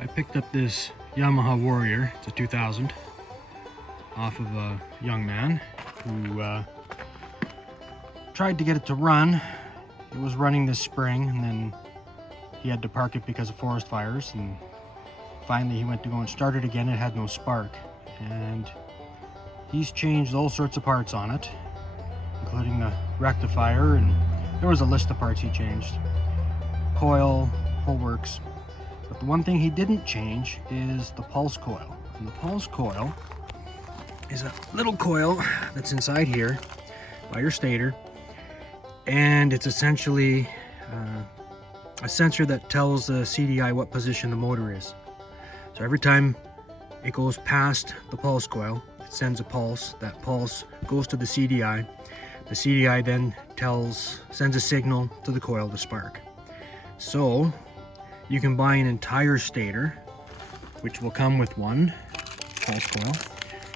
I picked up this Yamaha Warrior, it's a 2000, off of a young man who tried to get it to run. It was running this spring, and then he had to park it because of forest fires, and finally he went to go and start it again. It had no spark, and he's changed all sorts of parts on it, including the rectifier, and there was a list of parts he changed. Coil, whole works. But the one thing he didn't change is the pulse coil. And the pulse coil is a little coil that's inside here by your stator, and it's essentially a sensor that tells the CDI what position the motor is. So every time it goes past the pulse coil, it sends a pulse. That pulse goes to the CDI. The CDI then sends a signal to the coil to spark. So you can buy an entire stator, which will come with one pulse coil,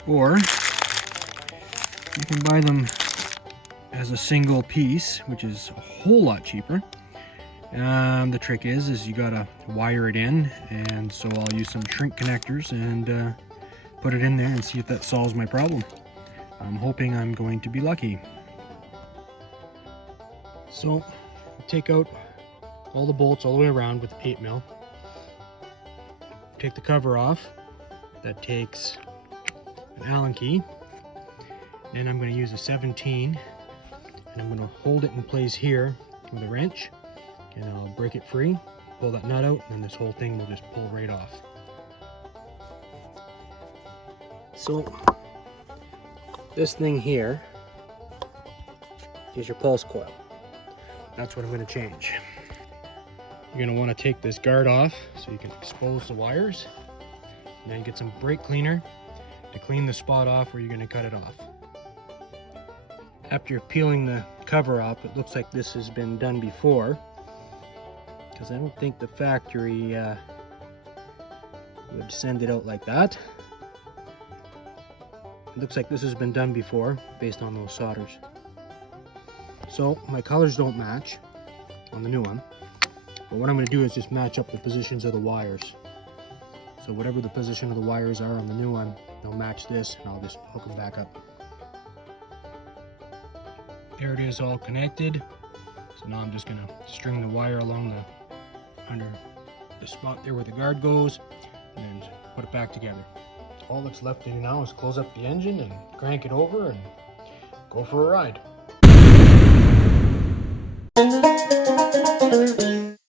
or you can buy them as a single piece, which is a whole lot cheaper. The trick is you gotta wire it in, and so I'll use some shrink connectors and put it in there and see if that solves my problem. I'm hoping I'm going to be lucky. So take out all the bolts all the way around with 8mm. Take the cover off. That takes an Allen key. Then I'm going to use a 17, and I'm going to hold it in place here with a wrench, and I'll break it free, pull that nut out, and then this whole thing will just pull right off. So this thing here is your pulse coil. That's what I'm going to change. You're going to want to take this guard off so you can expose the wires, and then get some brake cleaner to clean the spot off where you're going to cut it off. After peeling the cover off, it looks like this has been done before, because I don't think the factory would send it out like that. It looks like this has been done before based on those solders. So my colors don't match on the new one, but what I'm going to do is just match up the positions of the wires. So whatever the position of the wires are on the new one, they'll match this, and I'll just hook them back up. There it is, all connected. So now I'm just going to string the wire along under the spot there where the guard goes, and then put it back together. All that's left to do now is close up the engine and crank it over and go for a ride.